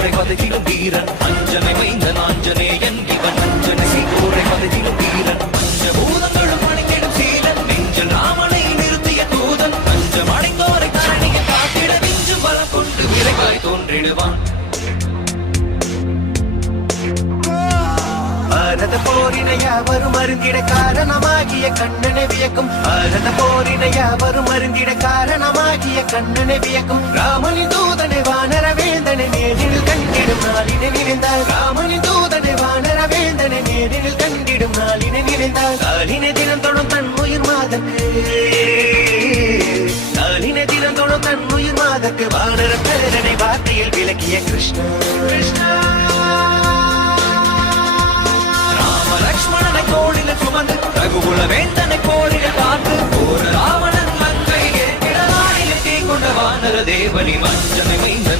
சீகோரை பதகிலும் வீரன். அஞ்சனை வைந்த நாஞ்சனேயன் இவன். அஞ்சனை சீகோரை பதகிலும் வீரன். பஞ்சபூதங்களும் அணிந்திடும் சீலன். நெஞ்சல் ராமனை நிறுத்திய தூதன். பஞ்சம் அடைந்தோரை கரணியை காத்திட விஞ்சு பலம் கொண்டு விரைவாய் தோன்றிடுவான். பாரத போரினைய வரும் அருந்திட காரணமாகிய கண்ணனை வியக்கும். பாரத போரினைய வரும் அருந்திட காரணமாகிய கண்ணனை வியக்கும். ராமனின் தூதனை கண்டிடும் நாளினை நினைந்தால். ராமனின் தூதனை வானர வேந்தனை நேரில் கண்டிடும் நாளினை நினைந்தால். நாளினை தினம் தொடும் தன் உயிர் மாதக்கு. நாளினை தினம் தொடும் தன் உயிர் மாதக்கு வானர பேரனை வார்த்தையில் விளக்கிய கிருஷ்ணா. கிருஷ்ணா. ராம லக்ஷ்மணனை தோளில சுமந்து ரகுகுல வேந்தனை கோடில பார்த்து ஒரு ராவணன் மங்கை ஏற்றிட நாளில் தீ கொண்ட வானர தேவனி மஞ்சனை மைந்தன்